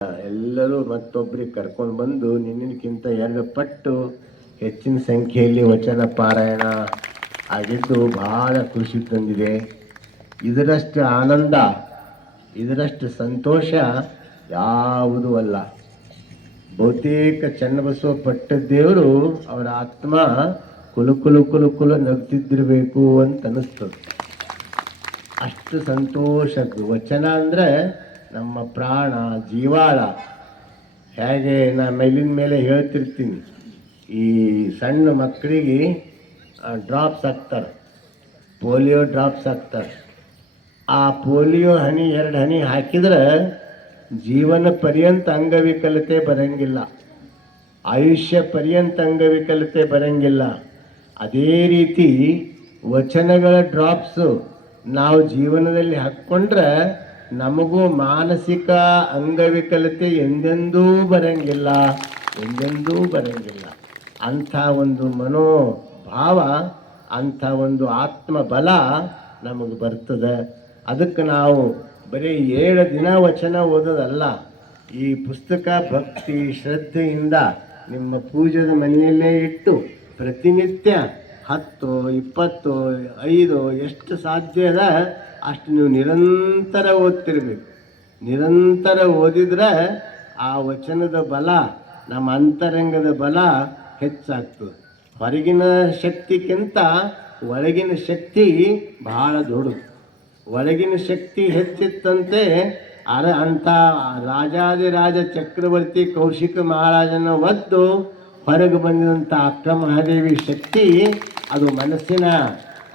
ಎಲ್ಲರೂ ಮತ್ತೊಬ್ಬರಿಗೆ ಕರ್ಕೊಂಡು ಬಂದು ನಿನ್ನಿನಕ್ಕಿಂತ 2 ಪಟ್ಟು ಹೆಚ್ಚಿನ ಸಂಖ್ಯೆಯಲ್ಲಿ ವಚನ ಪಾರಾಯಣ ಆಗಿದ್ದು ಬಹಳ ಖುಷಿ ತಂದಿದೆ. ಇದರಷ್ಟು ಆನಂದ, ಇದರಷ್ಟು ಸಂತೋಷ ಯಾವುದೂ ಅಲ್ಲ. ಬಹುತೇಕ ಚನ್ನಬಸವ ಪಟ್ಟದೇವರು ಅವರ ಆತ್ಮ ಕುಲು ನಗ್ತಿದ್ದಿರಬೇಕು ಅಂತ ಅನಿಸ್ತದೆ. ಅಷ್ಟು ಸಂತೋಷದ್ದು ವಚನ ಅಂದರೆ ನಮ್ಮ ಪ್ರಾಣ ಜೀವಾಳ. ಹೇಗೆ ನಾನು ಮೇಲಿನ ಮೇಲೆ ಹೇಳ್ತಿರ್ತೀನಿ, ಈ ಸಣ್ಣ ಮಕ್ಕಳಿಗೆ ಡ್ರಾಪ್ಸ್ ಹಾಕ್ತಾರೆ, ಪೋಲಿಯೋ ಡ್ರಾಪ್ಸ್ ಹಾಕ್ತಾರೆ. ಆ ಪೋಲಿಯೋ ಹನಿ 2 ಹನಿ ಹಾಕಿದ್ರೆ ಜೀವನ ಪರ್ಯಂತ ಅಂಗವಿಕಲತೆ ಬರಂಗಿಲ್ಲ, ಆಯುಷ್ಯ ಪರ್ಯಂತ ಅಂಗವಿಕಲತೆ ಬರಂಗಿಲ್ಲ. ಅದೇ ರೀತಿ ವಚನಗಳ ಡ್ರಾಪ್ಸು ನಾವು ಜೀವನದಲ್ಲಿ ಹಾಕ್ಕೊಂಡ್ರೆ ನಮಗೂ ಮಾನಸಿಕ ಅಂಗವಿಕಲತೆ ಎಂದೆಂದೂ ಬರಂಗಿಲ್ಲ. ಅಂಥ ಒಂದು ಮನೋಭಾವ, ಅಂಥ ಒಂದು ಆತ್ಮಬಲ ನಮಗೆ ಬರ್ತದೆ. ಅದಕ್ಕೆ ನಾವು ಬರೀ 7 ದಿನ ವಚನ ಓದೋದಲ್ಲ, ಈ ಪುಸ್ತಕ ಭಕ್ತಿ ಶ್ರದ್ಧೆಯಿಂದ ನಿಮ್ಮ ಪೂಜೆದ ಮನೆಯಲ್ಲೇ ಇಟ್ಟು ಪ್ರತಿನಿತ್ಯ 10, 20, 5 ಎಷ್ಟು ಸಾಧ್ಯ ಅದ ಅಷ್ಟು ನೀವು ನಿರಂತರ ಓದ್ತಿರ್ಬೇಕು. ನಿರಂತರ ಓದಿದ್ರೆ ಆ ವಚನದ ಬಲ, ನಮ್ಮ ಅಂತರಂಗದ ಬಲ ಹೆಚ್ಚಾಗ್ತದೆ. ಹೊರಗಿನ ಶಕ್ತಿಗಿಂತ ಒಳಗಿನ ಶಕ್ತಿ ಬಹಳ ದೊಡ್ಡದು. ಒಳಗಿನ ಶಕ್ತಿ ಹೆಚ್ಚಿತ್ತಂತೆ ಅಂಥ ರಾಜಾದಿರಾಜ ಚಕ್ರವರ್ತಿ ಕೌಶಿಕ ಮಹಾರಾಜನ ಒದ್ದು ಹೊರಗೆ ಬಂದಿದಂಥ ಅಕ್ಕಮಹಾದೇವಿ ಶಕ್ತಿ, ಅದು ಮನಸ್ಸಿನ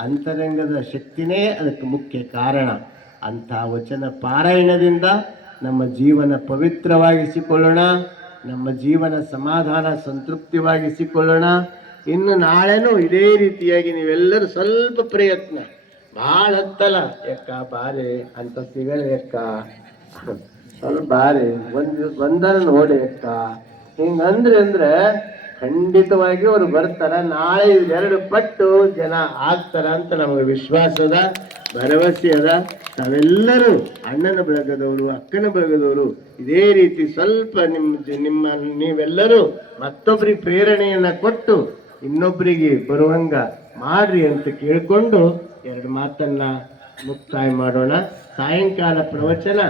ಅಂತರಂಗದ ಶಕ್ತಿನೇ ಅದಕ್ಕೆ ಮುಖ್ಯ ಕಾರಣ. ಅಂಥ ವಚನ ಪಾರಾಯಣದಿಂದ ನಮ್ಮ ಜೀವನ ಪವಿತ್ರವಾಗಿಸಿಕೊಳ್ಳೋಣ, ನಮ್ಮ ಜೀವನ ಸಮಾಧಾನ ಸಂತೃಪ್ತಿವಾಗಿಸಿಕೊಳ್ಳೋಣ. ಇನ್ನು ನಾಳೆನೂ ಇದೇ ರೀತಿಯಾಗಿ ನೀವೆಲ್ಲರೂ ಸ್ವಲ್ಪ ಪ್ರಯತ್ನ, ಭಾಳ ಹತ್ತಲ್ಲ ಎಕ್ಕ ಬಾರೆ ಅಂತ ಸಿಗಲ್ಲ ಎಕ್ಕ, ಸ್ವಲ್ಪ ಬಾರೆ ಒಂದರ ನೋಡಿ ಅಕ್ಕ, ಹಿಂಗಂದ್ರೆ ಖಂಡಿತವಾಗಿ ಅವರು ಬರ್ತಾರ. ನಾಳೆ 2 ಪಟ್ಟು ಜನ ಆಗ್ತಾರ ಅಂತ ನಮಗೆ ವಿಶ್ವಾಸದ ಭರವಸೆ ಅದ. ತಾವೆಲ್ಲರೂ ಅಣ್ಣನ ಬಳಗದವರು, ಅಕ್ಕನ ಬಳಗದವರು ಇದೇ ರೀತಿ ಸ್ವಲ್ಪ ನೀವೆಲ್ಲರೂ ಮತ್ತೊಬ್ಬರಿಗೆ ಪ್ರೇರಣೆಯನ್ನು ಕೊಟ್ಟು ಇನ್ನೊಬ್ಬರಿಗೆ ಬರುವಂಗ ಮಾಡ್ರಿ ಅಂತ ಕೇಳಿಕೊಂಡು 2 ಮಾತನ್ನ ಮುಕ್ತಾಯ ಮಾಡೋಣ. ಸಾಯಂಕಾಲ ಪ್ರವಚನ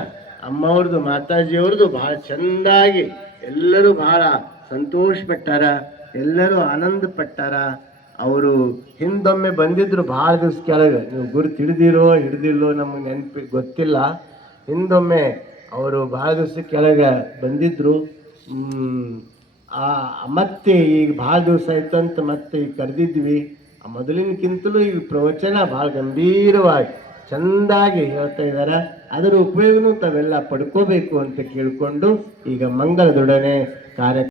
ಅಮ್ಮವ್ರದ್ದು, ಮಾತಾಜಿಯವ್ರದ್ದು ಭಾಳ ಚೆಂದಾಗಿ ಎಲ್ಲರೂ ಭಾಳ ಸಂತೋಷ ಪಟ್ಟಾರ, ಎಲ್ಲರೂ ಆನಂದ ಪಟ್ಟಾರ. ಅವರು ಹಿಂದೊಮ್ಮೆ ಬಂದಿದ್ರು ಭಾಳ ದಿವಸ ಕೆಳಗೆ, ನೀವು ಗುರುತು ಹಿಡ್ದಿಲ್ಲೋ ನಮಗೆ ನೆನಪಿ ಗೊತ್ತಿಲ್ಲ. ಹಿಂದೊಮ್ಮೆ ಅವರು ಭಾಳ ದಿವಸ ಕೆಳಗೆ ಬಂದಿದ್ರು. ಮತ್ತೆ ಈಗ ಭಾಳ ದಿವಸ ಆಯ್ತು ಅಂತ ಮತ್ತೆ ಈಗ ಕರೆದಿದ್ವಿ. ಮೊದಲಿನಕ್ಕಿಂತಲೂ ಈ ಪ್ರವಚನ ಭಾಳ ಗಂಭೀರವಾಗಿ ಚೆಂದಾಗಿ ಹೇಳ್ತಾ ಇದ್ದಾರೆ. ಅದರ ಉಪಯೋಗನೂ ತಾವೆಲ್ಲ ಪಡ್ಕೋಬೇಕು ಅಂತ ಕೇಳಿಕೊಂಡು ಈಗ ಮಂಗಳದೊಡನೆ ಕಾರ್ಯ